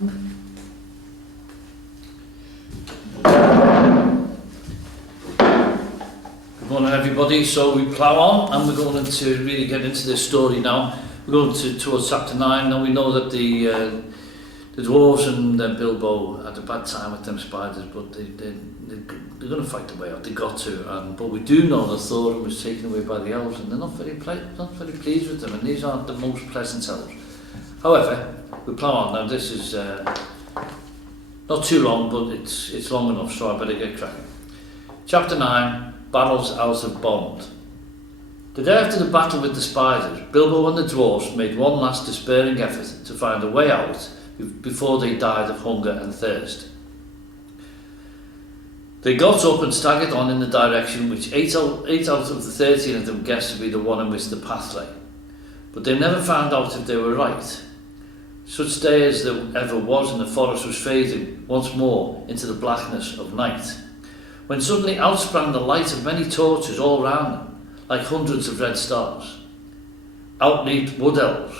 Good morning everybody. So we plough on and we're going to really get into this story now. We're going towards chapter 9. Now we know that the dwarves and Bilbo had a bad time with them spiders, but they're going to fight their way out. They got to. But we do know that Thorin was taken away by the elves, and they're not very pleased with them, and these aren't the most pleasant elves. However, we plough on. Now this is not too long, but it's long enough, so I better get cracking. Chapter 9. Battles out of Bond. The day after the battle with the spiders, Bilbo and the dwarfs made one last despairing effort to find a way out before they died of hunger and thirst. They got up and staggered on in the direction which 8 out of the 13 of them guessed to be the one in which the path lay. But they never found out if they were right. Such day as there ever was in the forest was fading once more into the blackness of night, when suddenly out sprang the light of many torches all round them, like hundreds of red stars. Out leaped wood elves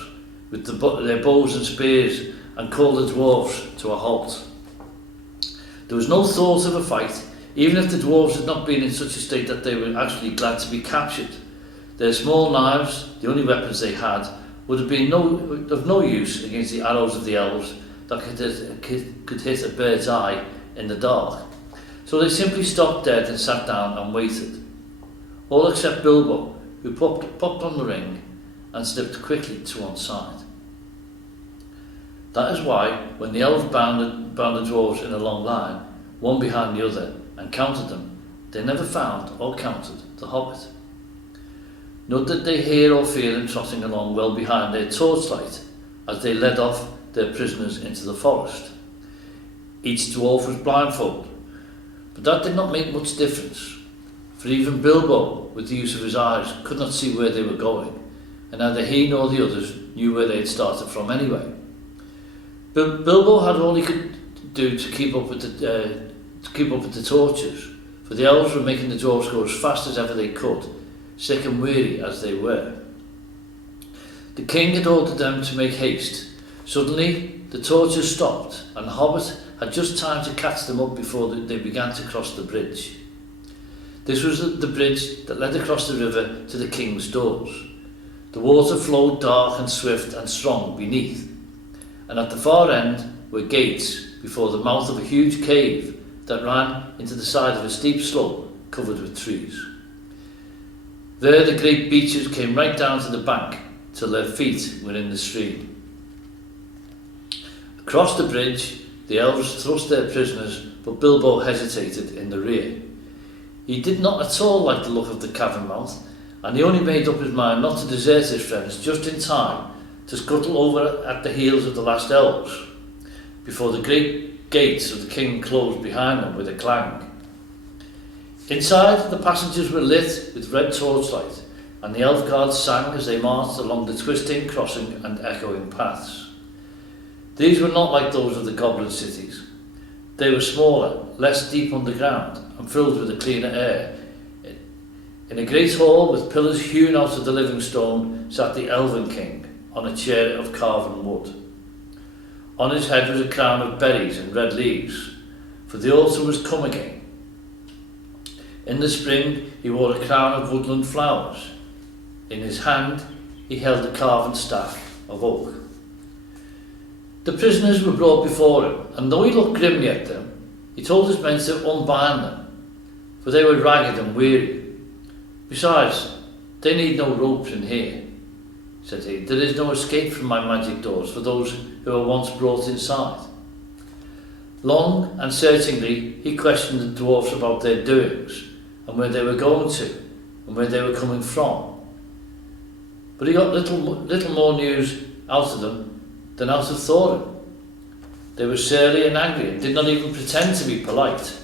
with their bows and spears and called the dwarfs to a halt. There was no thought of a fight, even if the dwarves had not been in such a state that they were actually glad to be captured. Their small knives, the only weapons they had, would have been of no use against the arrows of the elves that could hit a bird's eye in the dark. So they simply stopped dead and sat down and waited. All except Bilbo, who popped on the ring and slipped quickly to one side. That is why, when the elves bound the dwarves in a long line, one behind the other, and counted them, they never found or counted the Hobbit. Nor did they hear or feel him trotting along well behind their torchlight as they led off their prisoners into the forest. Each dwarf was blindfolded, but that did not make much difference, for even Bilbo, with the use of his eyes, could not see where they were going, and neither he nor the others knew where they had started from anyway. Bilbo had all he could do to keep up with the torches, for the elves were making the dwarves go as fast as ever they could, sick and weary as they were. The king had ordered them to make haste. Suddenly the torches stopped, and the Hobbit had just time to catch them up before they began to cross the bridge. This was the bridge that led across the river to the king's doors. The water flowed dark and swift and strong beneath, and at the far end were gates before the mouth of a huge cave that ran into the side of a steep slope covered with trees. There the great beaches came right down to the bank till their feet were in the stream. Across the bridge the elves thrust their prisoners, but Bilbo hesitated in the rear. He did not at all like the look of the cavern mouth, and he only made up his mind not to desert his friends just in time to scuttle over at the heels of the last elves, before the great gates of the king closed behind them with a clang. Inside, the passengers were lit with red torchlight, and the elf guards sang as they marched along the twisting, crossing and echoing paths. These were not like those of the goblin cities. They were smaller, less deep underground, and filled with a cleaner air. In a great hall with pillars hewn out of the living stone sat the elven king on a chair of carven wood. On his head was a crown of berries and red leaves, for the autumn was come again. In the spring he wore a crown of woodland flowers. In his hand he held a carven staff of oak. The prisoners were brought before him, and though he looked grimly at them, he told his men to unbind them, for they were ragged and weary. Besides, they need no ropes in here, said he. There is no escape from my magic doors for those who were once brought inside. Long and searchingly he questioned the dwarfs about their doings, and where they were going to, and where they were coming from. But he got little more news out of them than out of Thorin. They were surly and angry, and did not even pretend to be polite.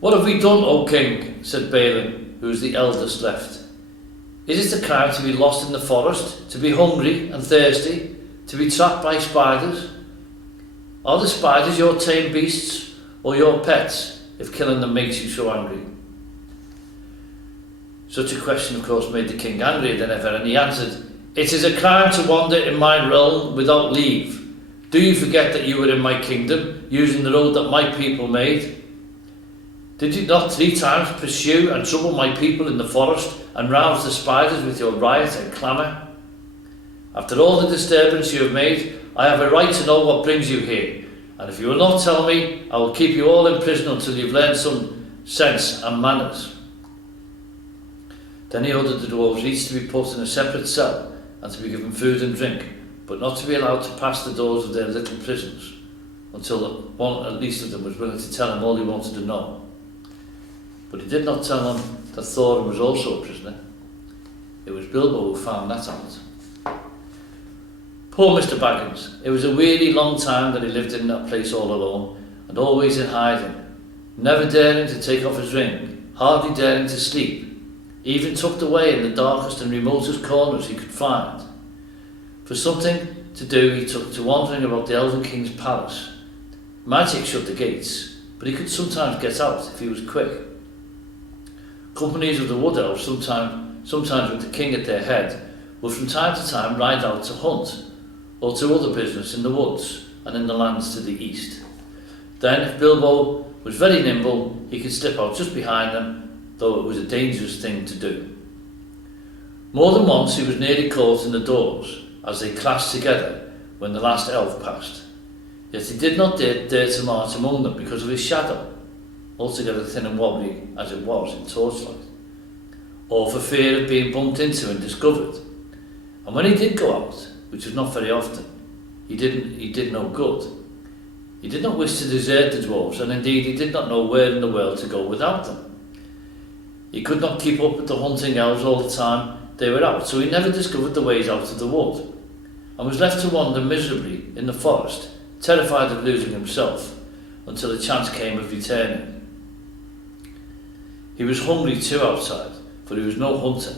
What have we done, O king? Said Balin, who was the eldest left. Is it a crime to be lost in the forest, to be hungry and thirsty, to be trapped by spiders? Are the spiders your tame beasts, or your pets, if killing them makes you so angry? Such a question, of course, made the king angrier than ever, and he answered, It is a crime to wander in my realm without leave, Do you forget that you were in my kingdom, using the road that my people made? Did you not 3 times pursue and trouble my people in the forest and rouse the spiders with your riot and clamour? After all the disturbance you have made, I have a right to know what brings you here, and if you will not tell me, I will keep you all in prison until you've learned some sense and manners. Then he ordered the dwarves each to be put in a separate cell and to be given food and drink, but not to be allowed to pass the doors of their little prisons until one at least of them was willing to tell him all he wanted to know. But he did not tell them that Thorin was also a prisoner. It was Bilbo who found that out. Poor Mr. Baggins. It was a weary long time that he lived in that place all alone, and always in hiding, never daring to take off his ring, hardly daring to sleep, even tucked away in the darkest and remotest corners he could find. For something to do he took to wandering about the Elven King's palace. Magic shut the gates, but he could sometimes get out if he was quick. Companies of the Wood Elves, sometimes with the king at their head, would from time to time ride out to hunt, or to other business in the woods and in the lands to the east. Then, if Bilbo was very nimble, he could slip out just behind them, though it was a dangerous thing to do. More than once he was nearly caught in the doors, as they clashed together when the last elf passed. Yet he did not dare to march among them because of his shadow, altogether thin and wobbly as it was in torchlight, or for fear of being bumped into and discovered. And when he did go out, which was not very often, he did no good. He did not wish to desert the dwarves, and indeed he did not know where in the world to go without them. He could not keep up with the hunting elves all the time they were out, so he never discovered the ways out of the wood, and was left to wander miserably in the forest, terrified of losing himself, until a chance came of returning. He was hungry too outside, for he was no hunter,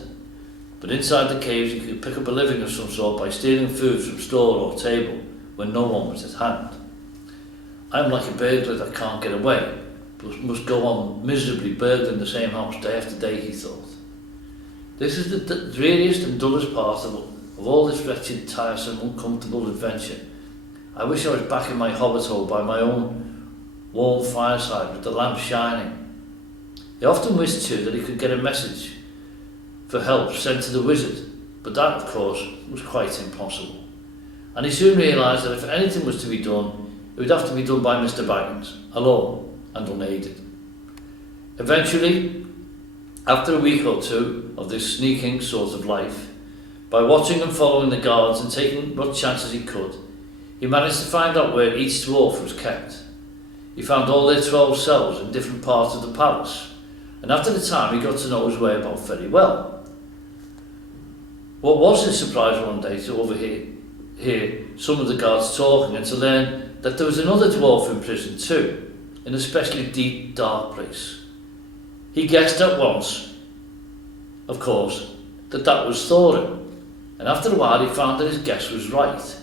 but inside the caves he could pick up a living of some sort by stealing food from store or table when no one was at hand. I am like a burglar that can't get away, but must go on miserably burgling the same house day after day, he thought. This is the dreariest and dullest part of all this wretched, tiresome, uncomfortable adventure. I wish I was back in my hobbit hole by my own warm fireside with the lamp shining. He often wished too that he could get a message for help sent to the wizard, but that of course was quite impossible. And he soon realised that if anything was to be done, it would have to be done by Mr. Baggins, alone and unaided. Eventually, after a week or two of this sneaking sort of life, by watching and following the guards and taking what chances he could, he managed to find out where each dwarf was kept. He found all their 12 cells in different parts of the palace, and after the time he got to know his way about very well. What was his surprise one day to overhear some of the guards talking and to learn that there was another dwarf in prison too, in a especially deep, dark place. He guessed at once, of course, that was Thorin, and after a while he found that his guess was right.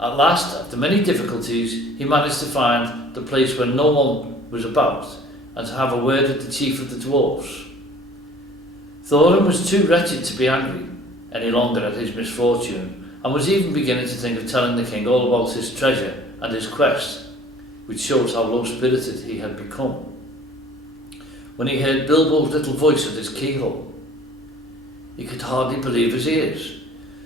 At last, after many difficulties, he managed to find the place where no one was about and to have a word with the chief of the dwarves. Thorin was too wretched to be angry any longer at his misfortune, and was even beginning to think of telling the king all about his treasure and his quest, which shows how low-spirited he had become, when he heard Bilbo's little voice at his keyhole. He could hardly believe his ears.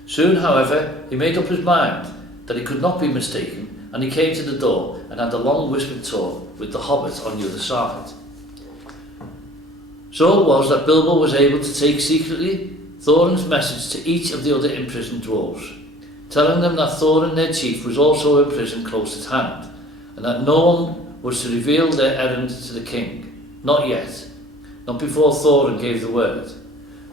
Soon, however, he made up his mind that he could not be mistaken, and he came to the door and had a long whispered talk with the Hobbit on the other side. So it was that Bilbo was able to take secretly Thorin's message to each of the other imprisoned dwarves, telling them that Thorin, their chief, was also in prison close at hand, and that no one was to reveal their errand to the king. Not yet, not before Thorin gave the word.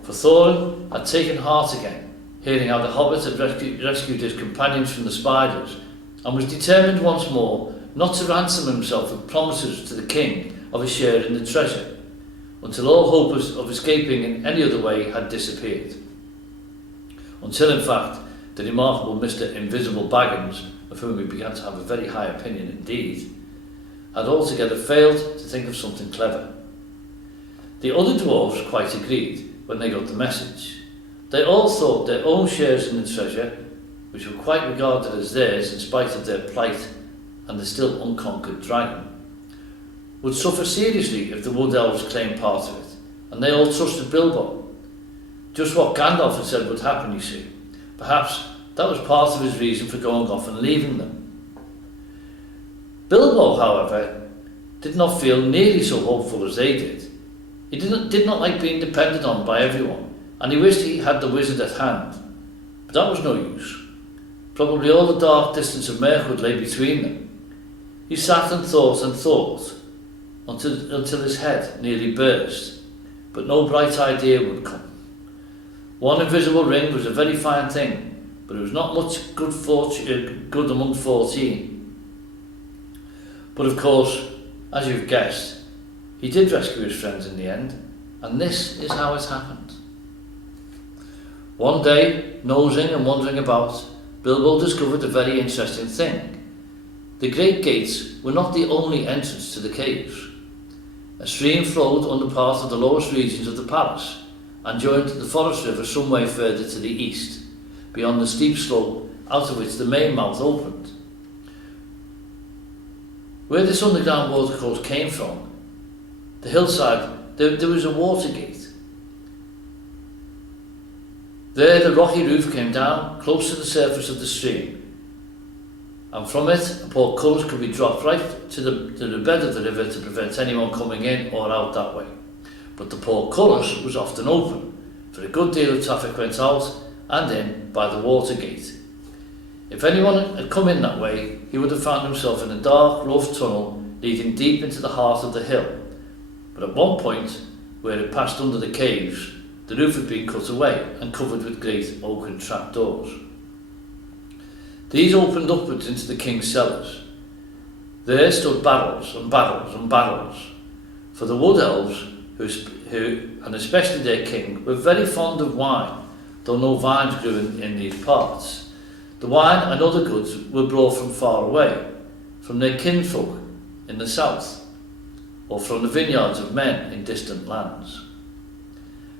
For Thorin had taken heart again, hearing how the Hobbit had rescued his companions from the spiders, and was determined once more not to ransom himself with promises to the king of a share in the treasure, until all hope of escaping in any other way had disappeared. Until, in fact, the remarkable Mr. Invisible Baggins, of whom he began to have a very high opinion indeed, had altogether failed to think of something clever. The other dwarves quite agreed when they got the message. They all thought their own shares in the treasure which were quite regarded as theirs in spite of their plight and the still unconquered dragon, would suffer seriously if the Wood Elves claimed part of it, and they all trusted Bilbo. Just what Gandalf had said would happen, you see. Perhaps that was part of his reason for going off and leaving them. Bilbo, however, did not feel nearly so hopeful as they did. He did not like being depended on by everyone, and he wished he had the wizard at hand. But that was no use. Probably all the dark distance of Mirkwood lay between them. He sat and thought until his head nearly burst, but no bright idea would come. One invisible ring was a very fine thing, but it was not much good among 14. But of course, as you've guessed, he did rescue his friends in the end, and this is how it happened. One day, nosing and wandering about, Bilbo discovered a very interesting thing. The great gates were not the only entrance to the caves. A stream flowed under part of the lowest regions of the palace and joined the Forest River some way further to the east, beyond the steep slope out of which the main mouth opened. Where this underground watercourse came from, the hillside, there was a water gate. There the rocky roof came down close to the surface of the stream, and from it a portcullis could be dropped right to the bed of the river to prevent anyone coming in or out that way. But the portcullis was often open, for a good deal of traffic went out and in by the water gate. If anyone had come in that way, he would have found himself in a dark, rough tunnel leading deep into the heart of the hill. But at one point, where it passed under the caves, the roof had been cut away and covered with great oaken trapdoors. These opened upwards into the king's cellars. There stood barrels and barrels and barrels, for the Wood Elves, who, and especially their king, were very fond of wine, though no vines grew in these parts. The wine and other goods were brought from far away, from their kinfolk in the south, or from the vineyards of men in distant lands.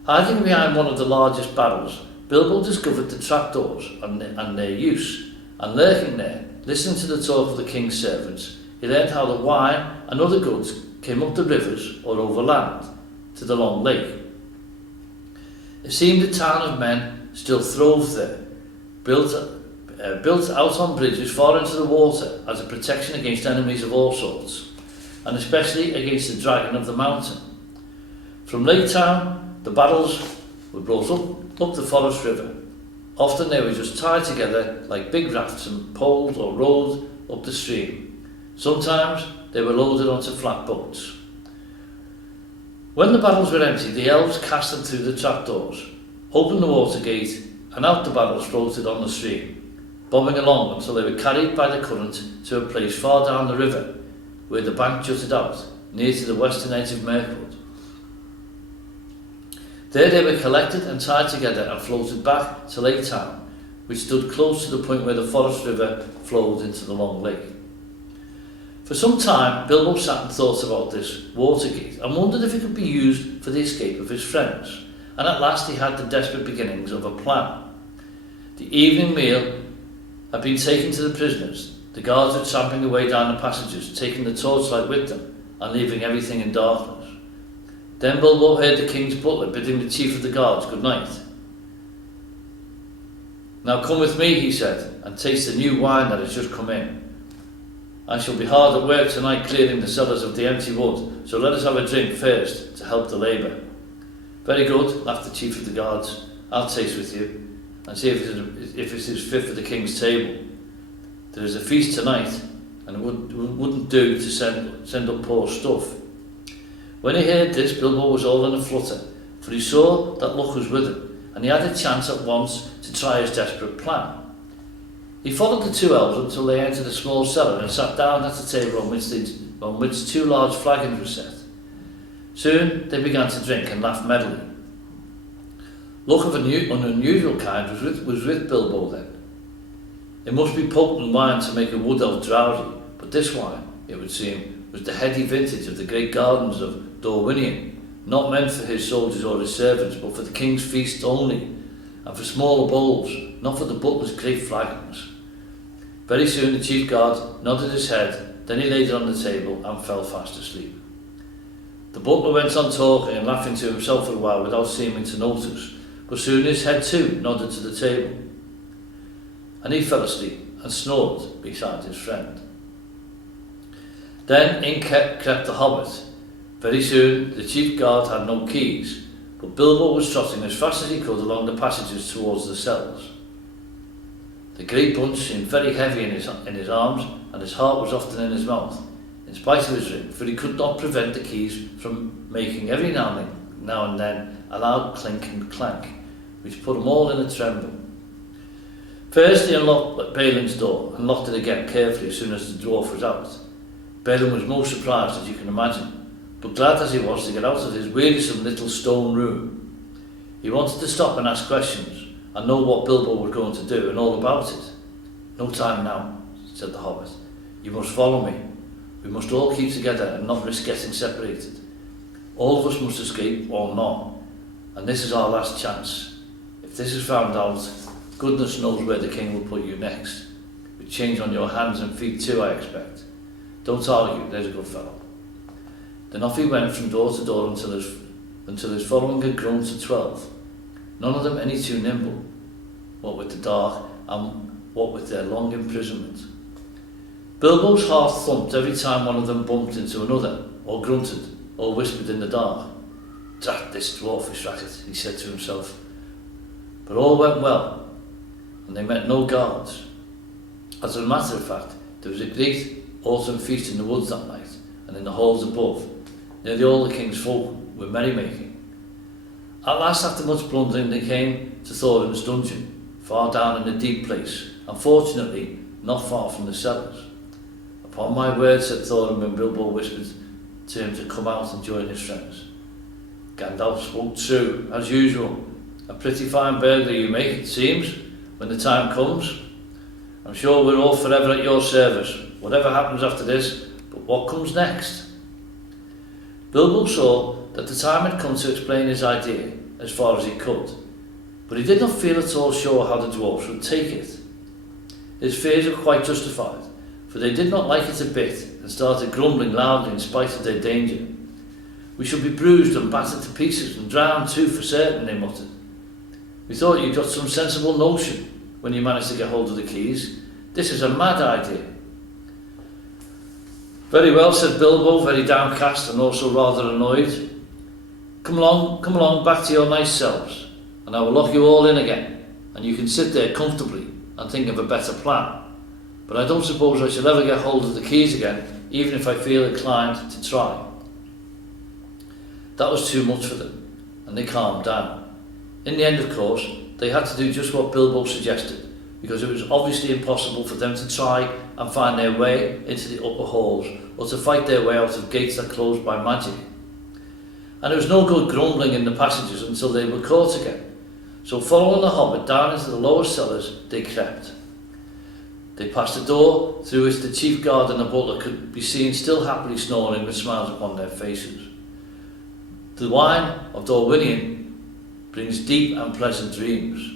Hiding behind one of the largest barrels, Bilbo discovered the trapdoors and their use, and lurking there, listening to the talk of the king's servants, he learned how the wine and other goods came up the rivers or over land to the long lake. It seemed a town of men still throve there, built out on bridges far into the water as a protection against enemies of all sorts, and especially against the dragon of the mountain. From Lake Town, the barrels were brought up the Forest River. Often they were just tied together like big rafts and poled or rowed up the stream. Sometimes they were loaded onto flat boats. When the barrels were empty, the elves cast them through the trapdoors, opened the water gate, and out the barrels floated on the stream, bobbing along until they were carried by the current to a place far down the river, where the bank jutted out, near to the western edge of Mirkwood. There they were collected and tied together and floated back to Lake Town, which stood close to the point where the Forest River flowed into the long lake. For some time, Bilbo sat and thought about this water gate and wondered if it could be used for the escape of his friends, and at last he had the desperate beginnings of a plan. The evening meal had been taken to the prisoners. The guards were tramping away down the passages, taking the torchlight with them and leaving everything in darkness. Then Bilbo heard the king's butler bidding the chief of the guards good night. "Now come with me," he said, "and taste the new wine that has just come in. I shall be hard at work tonight clearing the cellars of the empty wood, so let us have a drink first to help the labour." "Very good," laughed the chief of the guards. "I'll taste with you and see if it is fit for the king's table. There is a feast tonight, and it wouldn't do to send up poor stuff." When he heard this, Bilbo was all in a flutter, for he saw that luck was with him, and he had a chance at once to try his desperate plan. He followed the two elves until they entered a small cellar and sat down at a table on which two large flagons were set. Soon they began to drink and laugh merrily. Luck of an unusual kind was with Bilbo then. It must be potent wine to make a wood elf drowsy, but this wine, it would seem, was the heady vintage of the great gardens of Doha, not meant for his soldiers or his servants, but for the king's feast only, and for smaller bowls not for the butler's great flaggings. Very soon the chief guard nodded his head, then he laid it on the table and fell fast asleep. The butler went on talking and laughing to himself for a while without seeming to notice, but soon his head too nodded to the table, and he fell asleep and snored beside his friend. Then in crept the Hobbit. Very soon the chief guard had no keys, but Bilbo was trotting as fast as he could along the passages towards the cells. The great bunch seemed very heavy in his arms, and his heart was often in his mouth, in spite of his ring, for he could not prevent the keys from making every now and then a loud clink and clank, which put them all in a tremble. First he unlocked Balin's door and locked it again carefully as soon as the dwarf was out. Balin was most surprised, as you can imagine, but glad as he was to get out of his wearisome little stone room. He wanted to stop and ask questions and know what Bilbo was going to do and all about it. "No time now," said the Hobbit. "You must follow me. We must all keep together and not risk getting separated. All of us must escape or not, and this is our last chance. If this is found out, goodness knows where the king will put you next. With chains on your hands and feet too, I expect. Don't argue, there's a good fellow." Then off he went from door to door until his following had grown to 12, none of them any too nimble, what with the dark and what with their long imprisonment. Bilbo's heart thumped every time one of them bumped into another, or grunted, or whispered in the dark. "Drat this dwarfish racket," he said to himself. But all went well, and they met no guards. As a matter of fact, there was a great autumn feast in the woods that night, and in the halls above, nearly all the king's folk were merrymaking. At last, after much blundering, they came to Thorin's dungeon, far down in a deep place, and fortunately not far from the cellars. "Upon my word," said Thorin when Bilbo whispered to him to come out and join his friends. "Gandalf spoke true, as usual. A pretty fine burglary you make, it seems, when the time comes. I'm sure we're all forever at your service, whatever happens after this, but what comes next?" Bilbo saw that the time had come to explain his idea as far as he could, but he did not feel at all sure how the dwarfs would take it. His fears were quite justified, for they did not like it a bit and started grumbling loudly in spite of their danger. "We shall be bruised and battered to pieces and drowned too for certain," they muttered. "We thought you got some sensible notion when you managed to get hold of the keys. This is a mad idea." "Very well," said Bilbo, very downcast and also rather annoyed. Come along back to your nice selves, and I will lock you all in again, and you can sit there comfortably and think of a better plan. But I don't suppose I shall ever get hold of the keys again, even if I feel inclined to try." That was too much for them, and they calmed down. In the end, of course, they had to do just what Bilbo suggested, because it was obviously impossible for them to try and find their way into the upper halls or to fight their way out of gates that closed by magic. And it was no good grumbling in the passages until they were caught again. So following the Hobbit down into the lower cellars, they crept. They passed a door through which the chief guard and the butler could be seen still happily snoring with smiles upon their faces. The wine of Dorwinion brings deep and pleasant dreams.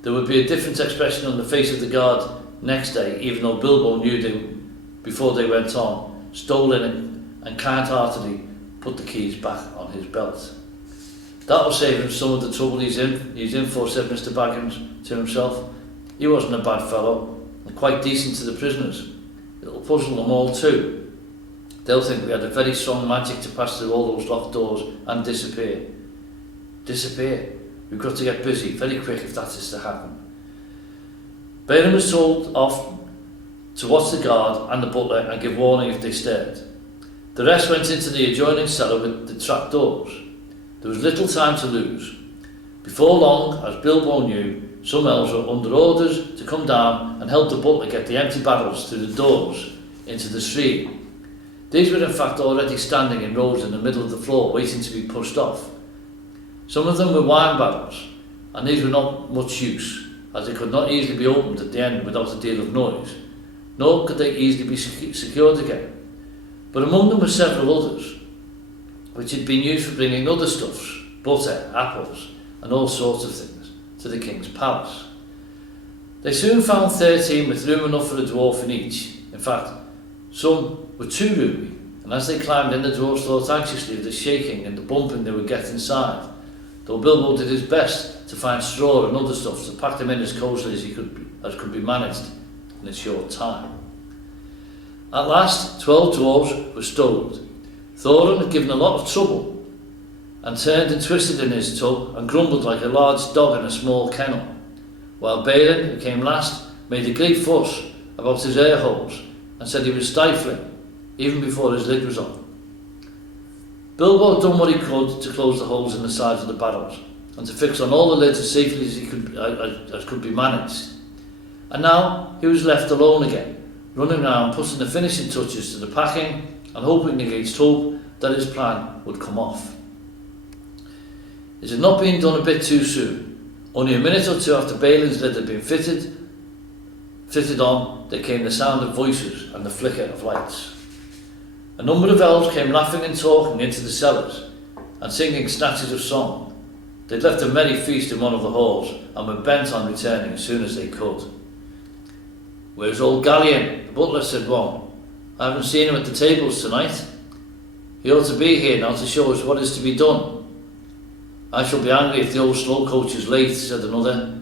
There would be a different expression on the face of the guard next day, even though Bilbo knew them before they went on, stole in and kind-heartedly put the keys back on his belt. "That will save him some of the trouble he's in for," said Mr. Baggins to himself. "He wasn't a bad fellow, and quite decent to the prisoners. It'll puzzle them all too. They'll think we had a very strong magic to pass through all those locked doors and disappear. Disappear? We've got to get busy, very quick if that is to happen." Balin was told off to watch the guard and the butler and give warning if they stirred. The rest went into the adjoining cellar with the trap doors. There was little time to lose. Before long, as Bilbo knew, some elves were under orders to come down and help the butler get the empty barrels through the doors into the stream. These were in fact already standing in rows in the middle of the floor, waiting to be pushed off. Some of them were wine barrels, and these were not much use, as they could not easily be opened at the end without a deal of noise, nor could they easily be secured again. But among them were several others, which had been used for bringing other stuffs, butter, apples, and all sorts of things, to the king's palace. They soon found 13 with room enough for a dwarf in each. In fact, some were too roomy, and as they climbed in, the dwarves thought anxiously of the shaking and the bumping they would get inside, though Bilbo did his best to find straw and other stuff to pack them in as cosily as could be managed in a short time. At last, 12 dwarves were stowed. Thorin had given a lot of trouble, and turned and twisted in his tub and grumbled like a large dog in a small kennel, while Balin, who came last, made a great fuss about his air holes and said he was stifling, even before his lid was on. Bilbo had done what he could to close the holes in the sides of the barrels and to fix on all the lids as safely as could be managed. And now he was left alone again, running around putting the finishing touches to the packing and hoping against hope that his plan would come off. It had not been done a bit too soon. Only a minute or two after Balin's lid had been fitted on, there came the sound of voices and the flicker of lights. A number of elves came laughing and talking into the cellars and singing snatches of song. They'd left a merry feast in one of the halls and were bent on returning as soon as they could. "Where's old Gallion?" the butler said one. "I haven't seen him at the tables tonight. He ought to be here now to show us what is to be done." "I shall be angry if the old slow coach is late," said another.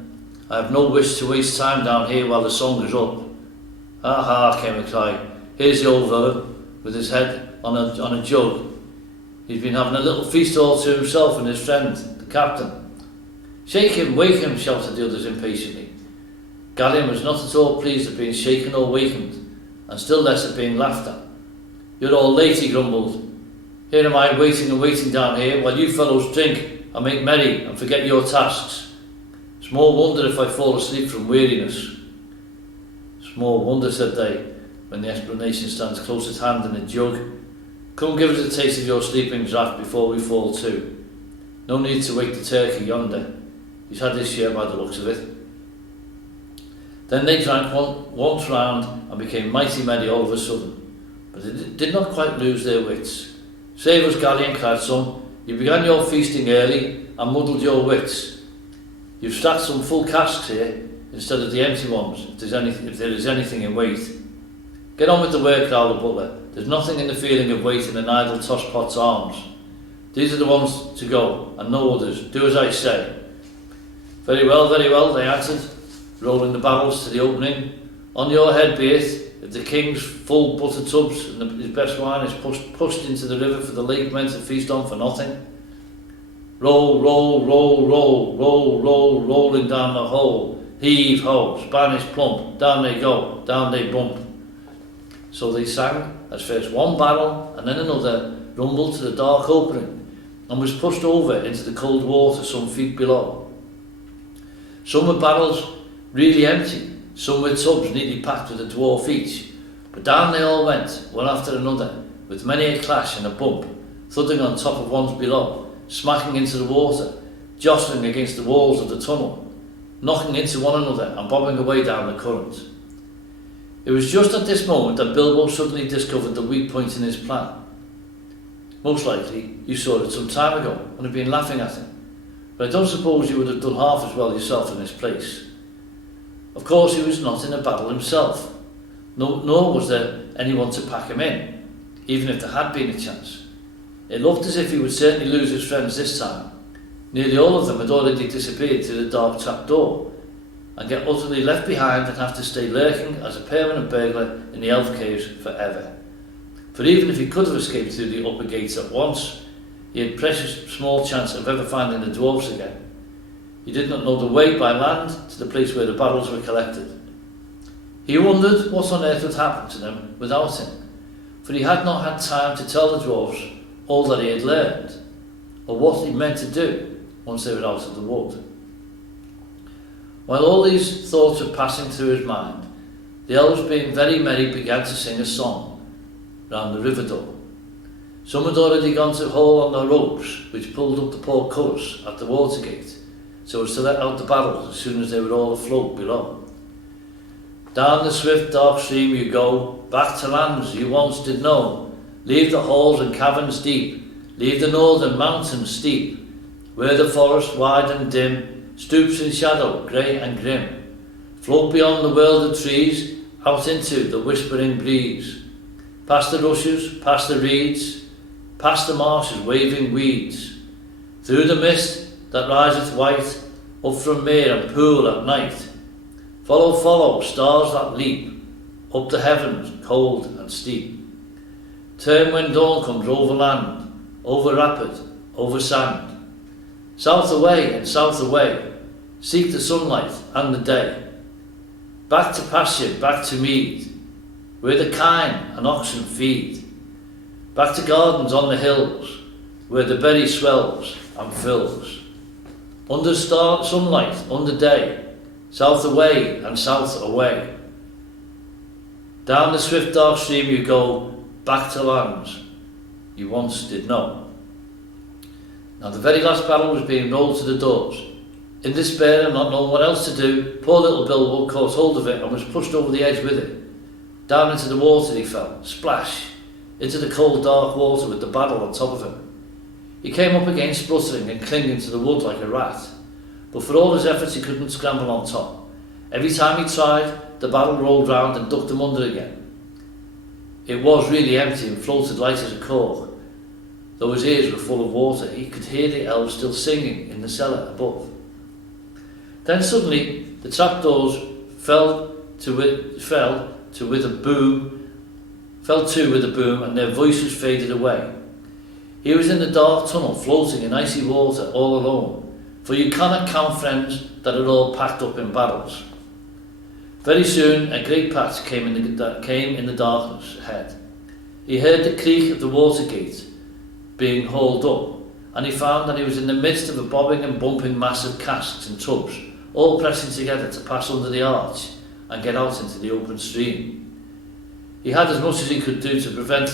"I have no wish to waste time down here while the song is up." "Ha ha," came a cry. "Here's the old villain, with his head on a jug. He's been having a little feast all to himself and his friend, the captain." "Shake him, wake him," shouted the others impatiently. Gallion was not at all pleased at being shaken or wakened, and still less at being laughed at. "You're all late," he grumbled. "Here am I waiting and waiting down here, while you fellows drink and make merry and forget your tasks. Small wonder if I fall asleep from weariness." "Small wonder," said they, when the explanation stands close at hand in a jug. "Come, give us a taste of your sleeping draught before we fall to. No need to wake the turkey yonder. He's had his share by the looks of it." Then they drank once round and became mighty merry all of a sudden, but they did not quite lose their wits. "Save us, Gallion," cried some. "You began your feasting early and muddled your wits. You've stacked some full casks here instead of the empty ones, if there is anything in weight." "Get on with the work," growled the butler. "There's nothing in the feeling of weight in an idle tosspot's arms. These are the ones to go, and no others. Do as I say." Very well," they answered, rolling the barrels to the opening. "On your head be it, if the king's full butter tubs and his best wine is pushed into the river for the lake men to feast on for nothing. Roll, roll, roll, roll, roll, roll, rolling down the hole. Heave ho, Spanish plump, down they go, down they bump." So they sang as first one barrel and then another rumbled to the dark opening and was pushed over into the cold water some feet below. Some were barrels really empty, some were tubs neatly packed with a dwarf each, but down they all went, one after another, with many a clash and a bump, thudding on top of ones below, smacking into the water, jostling against the walls of the tunnel, knocking into one another and bobbing away down the current. It was just at this moment that Bilbo suddenly discovered the weak point in his plan. Most likely you saw it some time ago and have been laughing at him, but I don't suppose you would have done half as well yourself in his place. Of course he was not in a battle himself, nor was there anyone to pack him in, even if there had been a chance. It looked as if he would certainly lose his friends this time. Nearly all of them had already disappeared through the dark trap door, and get utterly left behind and have to stay lurking as a permanent burglar in the elf caves forever. For even if he could have escaped through the upper gates at once, he had precious small chance of ever finding the dwarves again. He did not know the way by land to the place where the barrels were collected. He wondered what on earth would happen to them without him, for he had not had time to tell the dwarves all that he had learned, or what he meant to do once they were out of the wood. While all these thoughts were passing through his mind, the elves, being very merry, began to sing a song round the river door. Some had already gone to haul on their ropes, which pulled up the portcullis at the water gate, so as to let out the barrels as soon as they were all afloat below. Down the swift dark stream you go, back to lands you once did know. Leave the halls and caverns deep, leave the northern mountains steep, where the forest wide and dim stoops in shadow grey and grim. float beyond the world of trees, out into the whispering breeze, past the rushes, past the reeds, past the marshes waving weeds, through the mist that riseth white, up from mere and pool at night. Follow, follow, stars that leap, up the heavens cold and steep. Turn when dawn comes over land, over rapid, over sand. South away and south away, seek the sunlight and the day. Back to pasture, back to mead, where the kine and oxen feed. Back to gardens on the hills, where the berry swells and fills. Under sunlight, under day, south away and south away. Down the swift dark stream you go, back to lands you once did know. Now the very last barrel was being rolled to the doors. In despair and not knowing what else to do, poor little Bilbo caught hold of it and was pushed over the edge with it. Down into the water he fell, splash, into the cold dark water with the barrel on top of him. He came up again spluttering and clinging to the wood like a rat, but for all his efforts he couldn't scramble on top. Every time he tried, the barrel rolled round and ducked him under again. It was really empty and floated light as a cork. Though his ears were full of water, he could hear the elves still singing in the cellar above. Then suddenly the trapdoors fell to with a boom, and their voices faded away. He was in the dark tunnel, floating in icy water, all alone, for you cannot count friends that are all packed up in barrels. Very soon a great patch came in the darkness ahead. He heard the creak of the water gate being hauled up, and he found that he was in the midst of a bobbing and bumping mass of casks and tubs, all pressing together to pass under the arch and get out into the open stream. He had as much as he could do to prevent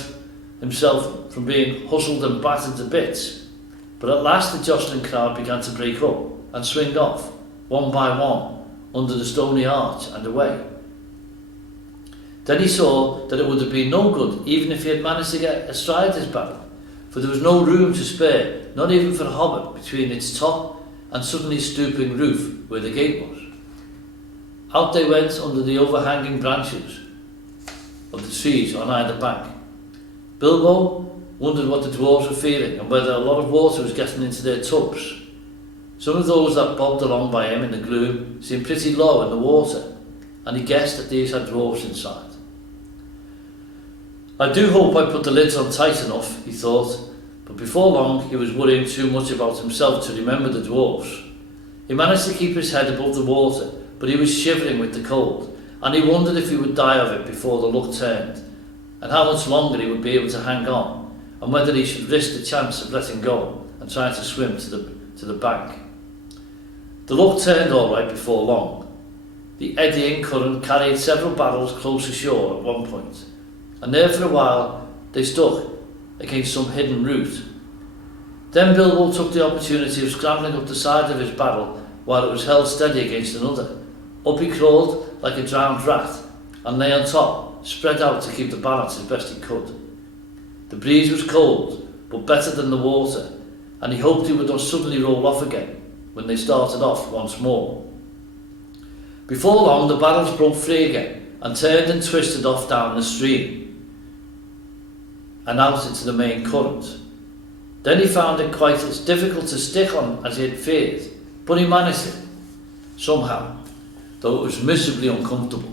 himself from being hustled and battered to bits, but at last the jostling crowd began to break up and swing off, one by one, under the stony arch and away. Then he saw that it would have been no good even if he had managed to get astride his barrel, for there was no room to spare, not even for a hobbit, between its top and suddenly stooping roof where the gate was. Out they went under the overhanging branches of the trees on either bank. Bilbo wondered what the dwarves were feeling and whether a lot of water was getting into their tubs. Some of those that bobbed along by him in the gloom seemed pretty low in the water, and he guessed that these had dwarves inside. I do hope I put the lids on tight enough, he thought, but before long he was worrying too much about himself to remember the dwarves. He managed to keep his head above the water, but he was shivering with the cold, and he wondered if he would die of it before the luck turned, and how much longer he would be able to hang on, and whether he should risk the chance of letting go and trying to swim to the bank. The luck turned all right before long. The eddying current carried several barrels close ashore at one point, and there for a while they stuck against some hidden root. Then Bilbo took the opportunity of scrambling up the side of his barrel while it was held steady against another. Up he crawled like a drowned rat and lay on top, spread out to keep the balance as best he could. The breeze was cold, but better than the water, and he hoped he would not suddenly roll off again when they started off once more. Before long the barrels broke free again and turned and twisted off down the stream and out into the main current. Then he found it quite as difficult to stick on as he had feared, but he managed it, somehow, though it was miserably uncomfortable.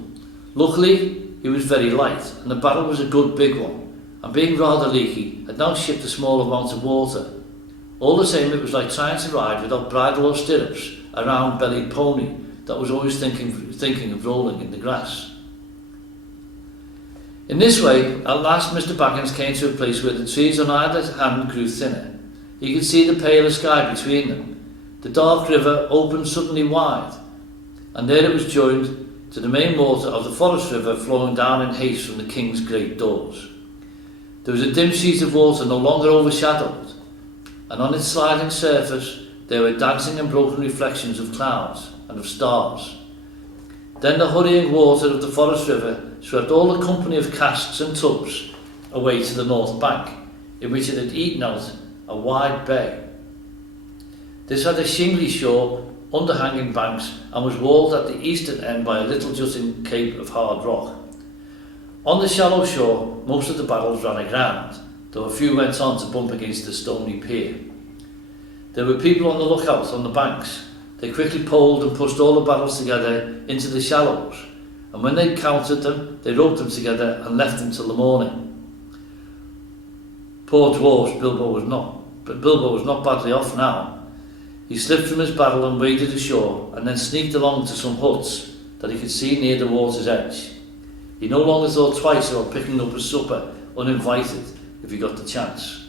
Luckily, he was very light, and the barrel was a good big one, and being rather leaky, had now shipped a small amount of water. All the same, it was like trying to ride without bridle or stirrups a round-bellied pony that was always thinking of rolling in the grass. In this way, at last Mr. Baggins came to a place where the trees on either hand grew thinner. He could see the paler sky between them. The dark river opened suddenly wide, and there it was joined to the main water of the forest river flowing down in haste from the king's great doors. There was a dim sheet of water no longer overshadowed, and on its sliding surface there were dancing and broken reflections of clouds and of stars. Then the hurrying water of the forest river swept all the company of casks and tubs away to the north bank, in which it had eaten out a wide bay. This had a shingly shore underhanging banks and was walled at the eastern end by a little jutting cape of hard rock. On the shallow shore, most of the battles ran aground, though a few went on to bump against the stony pier. There were people on the lookout on the banks. They quickly poled and pushed all the battles together into the shallows, and when they counted them, they roped them together and left them till the morning. Poor dwarves, Bilbo was not badly off now. He slipped from his barrel and waded ashore, and then sneaked along to some huts that he could see near the water's edge. He no longer thought twice about picking up his supper uninvited if he got the chance.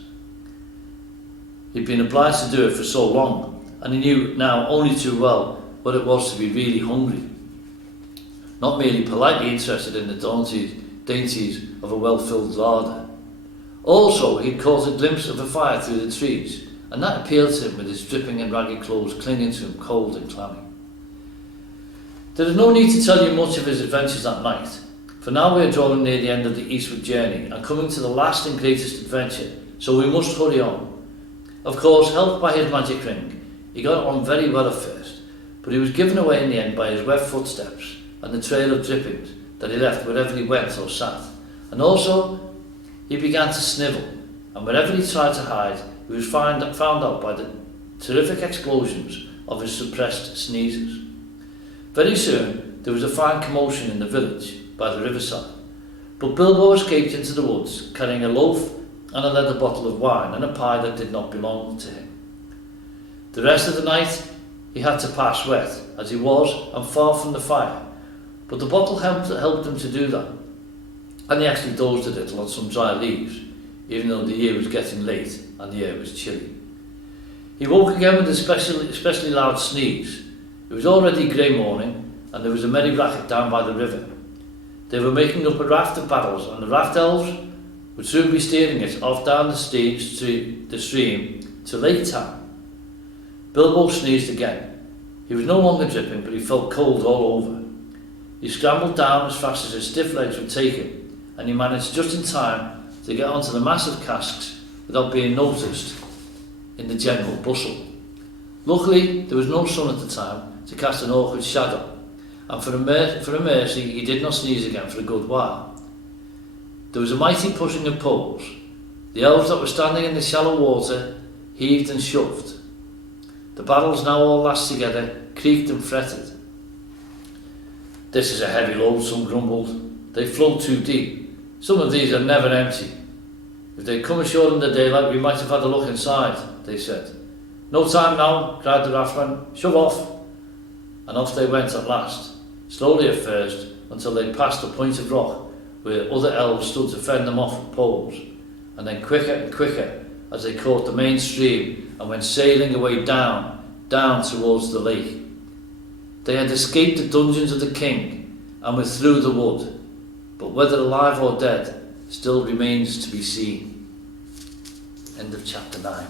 He'd been obliged to do it for so long, and he knew now only too well what it was to be really hungry, not merely politely interested in the dainties of a well-filled larder. Also, he'd caught a glimpse of a fire through the trees, and that appealed to him with his dripping and ragged clothes clinging to him cold and clammy. There is no need to tell you much of his adventures that night, for now we are drawing near the end of the eastward journey and coming to the last and greatest adventure, so we must hurry on. Of course, helped by his magic ring, he got on very well at first, but he was given away in the end by his wet footsteps and the trail of drippings that he left wherever he went or sat, and also he began to snivel, and wherever he tried to hide, he was found out by the terrific explosions of his suppressed sneezes. Very soon there was a fine commotion in the village by the riverside, but Bilbo escaped into the woods carrying a loaf and a leather bottle of wine and a pie that did not belong to him. The rest of the night he had to pass wet, as he was, and far from the fire, but the bottle helped him to do that, and he actually dozed a little on some dry leaves, even though the year was getting late and the air was chilly. He woke again with an especially loud sneeze. It was already grey morning, and there was a merry racket down by the river. They were making up a raft of barrels, and the raft elves would soon be steering it off down the stream to Lake Town. Bilbo sneezed again. He was no longer dripping, but he felt cold all over. He scrambled down as fast as his stiff legs would take him, and he managed just in time to get onto the massive casks without being noticed in the general bustle. Luckily, there was no sun at the time to cast an awkward shadow, and for a mercy he did not sneeze again for a good while. There was a mighty pushing of poles. The elves that were standing in the shallow water heaved and shoved. The barrels, now all lashed together, creaked and fretted. "This is a heavy load," some grumbled. "They float too deep. Some of these are never empty. If they'd come ashore in the daylight, we might have had a look inside," they said. "No time now," cried the raftman. "Shove off." And off they went at last, slowly at first, until they passed a point of rock where other elves stood to fend them off with poles, and then quicker and quicker as they caught the main stream and went sailing away down towards the lake. They had escaped the dungeons of the king and were through the wood, but whether alive or dead still remains to be seen. End of chapter 9.